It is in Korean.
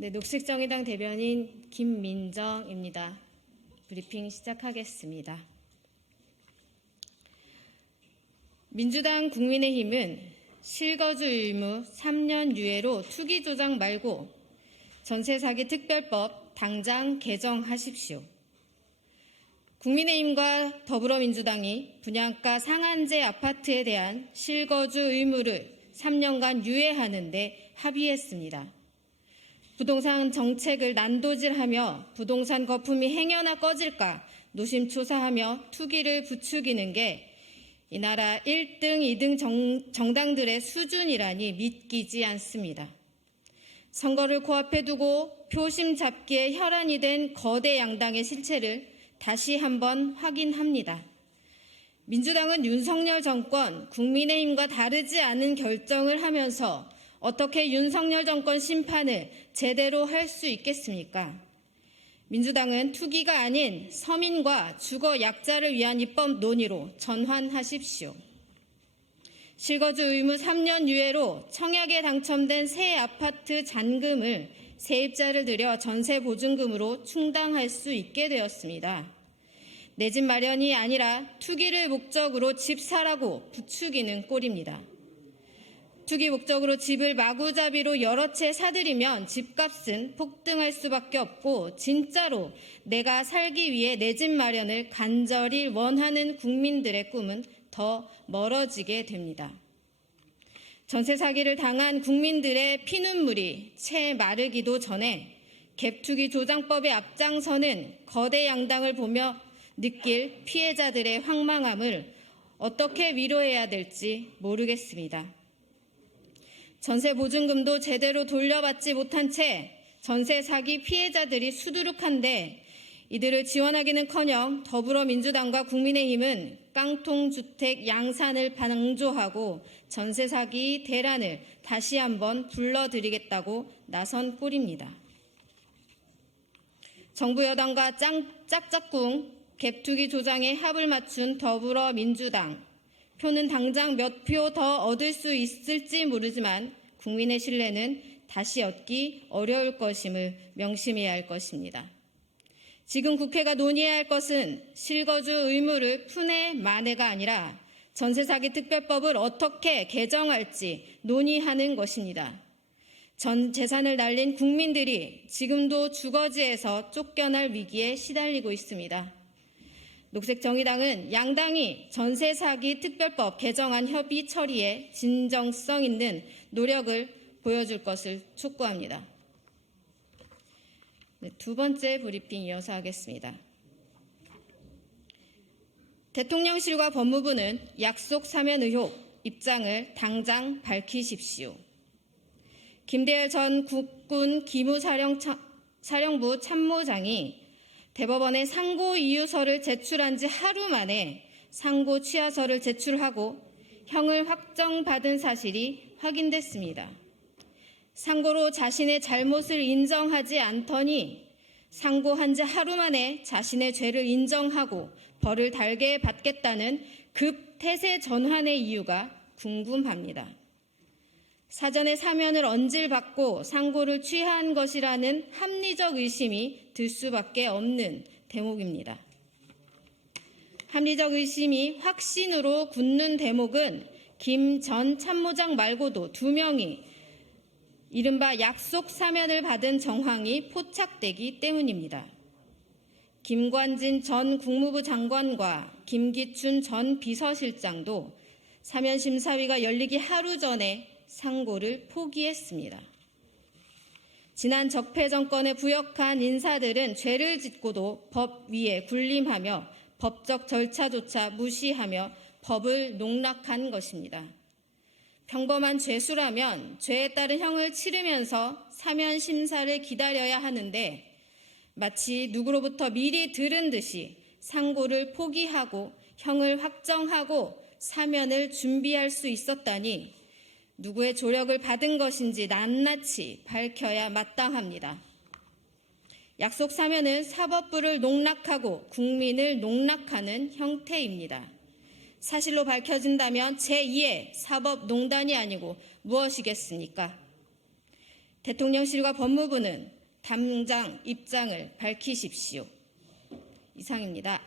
네, 녹색정의당 대변인 김민정입니다. 브리핑 시작하겠습니다. 민주당 국민의힘은 실거주 의무 3년 유예로 투기 조작 말고 전세 사기 특별법 당장 개정하십시오. 국민의힘과 더불어민주당이 분양가 상한제 아파트에 대한 실거주 의무를 3년간 유예하는 데 합의했습니다. 부동산 정책을 난도질하며 부동산 거품이 행여나 꺼질까 노심초사하며 투기를 부추기는 게 이 나라 1등, 2등 정당들의 수준이라니 믿기지 않습니다. 선거를 코앞에 두고 표심 잡기에 혈안이 된 거대 양당의 실체를 다시 한번 확인합니다. 민주당은 윤석열 정권, 국민의힘과 다르지 않은 결정을 하면서 어떻게 윤석열 정권 심판을 제대로 할 수 있겠습니까? 민주당은 투기가 아닌 서민과 주거 약자를 위한 입법 논의로 전환하십시오. 실거주 의무 3년 유예로 청약에 당첨된 새 아파트 잔금을 세입자를 들여 전세 보증금으로 충당할 수 있게 되었습니다. 내 집 마련이 아니라 투기를 목적으로 집 사라고 부추기는 꼴입니다. 투기 목적으로 집을 마구잡이로 여러 채 사들이면 집값은 폭등할 수밖에 없고 진짜로 내가 살기 위해 내 집 마련을 간절히 원하는 국민들의 꿈은 더 멀어지게 됩니다. 전세 사기를 당한 국민들의 피눈물이 채 마르기도 전에 갭투기 조장법의 앞장서는 거대 양당을 보며 느낄 피해자들의 황망함을 어떻게 위로해야 될지 모르겠습니다. 전세 보증금도 제대로 돌려받지 못한 채 전세 사기 피해자들이 수두룩한데 이들을 지원하기는커녕 더불어민주당과 국민의힘은 깡통주택 양산을 방조하고 전세 사기 대란을 다시 한번 불러들이겠다고 나선 꼴입니다. 정부 여당과 짝짝꿍 갭투기 조장에 합을 맞춘 더불어민주당. 표는 당장 몇 표 더 얻을 수 있을지 모르지만 국민의 신뢰는 다시 얻기 어려울 것임을 명심해야 할 것입니다. 지금 국회가 논의해야 할 것은 실거주 의무를 푼의 만해가 아니라 전세 사기 특별법을 어떻게 개정할지 논의하는 것입니다. 전 재산을 날린 국민들이 지금도 주거지에서 쫓겨날 위기에 시달리고 있습니다. 녹색정의당은 양당이 전세 사기 특별법 개정안 협의 처리에 진정성 있는 노력을 보여줄 것을 촉구합니다. 네, 두 번째 브리핑 이어서 하겠습니다. 대통령실과 법무부는 약속 사면 의혹 입장을 당장 밝히십시오. 김대열 전 국군 기무사령부 참모장이 대법원에 상고 이유서를 제출한 지 하루 만에 상고 취하서를 제출하고 형을 확정받은 사실이 확인됐습니다. 상고로 자신의 잘못을 인정하지 않더니 상고한 지 하루 만에 자신의 죄를 인정하고 벌을 달게 받겠다는 급 태세 전환의 이유가 궁금합니다. 사전에 사면을 언질받고 상고를 취한 것이라는 합리적 의심이 들 수밖에 없는 대목입니다. 합리적 의심이 확신으로 굳는 대목은 김 전 참모장 말고도 2명이 이른바 약속 사면을 받은 정황이 포착되기 때문입니다. 김관진 전 국무부 장관과 김기춘 전 비서실장도 사면 심사위가 열리기 하루 전에 상고를 포기했습니다. 지난 적폐 정권에 부역한 인사들은 죄를 짓고도 법 위에 군림하며 법적 절차조차 무시하며 법을 농락한 것입니다. 평범한 죄수라면 죄에 따른 형을 치르면서 사면 심사를 기다려야 하는데 마치 누구로부터 미리 들은 듯이 상고를 포기하고 형을 확정하고 사면을 준비할 수 있었다니 누구의 조력을 받은 것인지 낱낱이 밝혀야 마땅합니다. 약속 사면은 사법부를 농락하고 국민을 농락하는 형태입니다. 사실로 밝혀진다면 제2의 사법농단이 아니고 무엇이겠습니까? 대통령실과 법무부는 당장 입장을 밝히십시오. 이상입니다.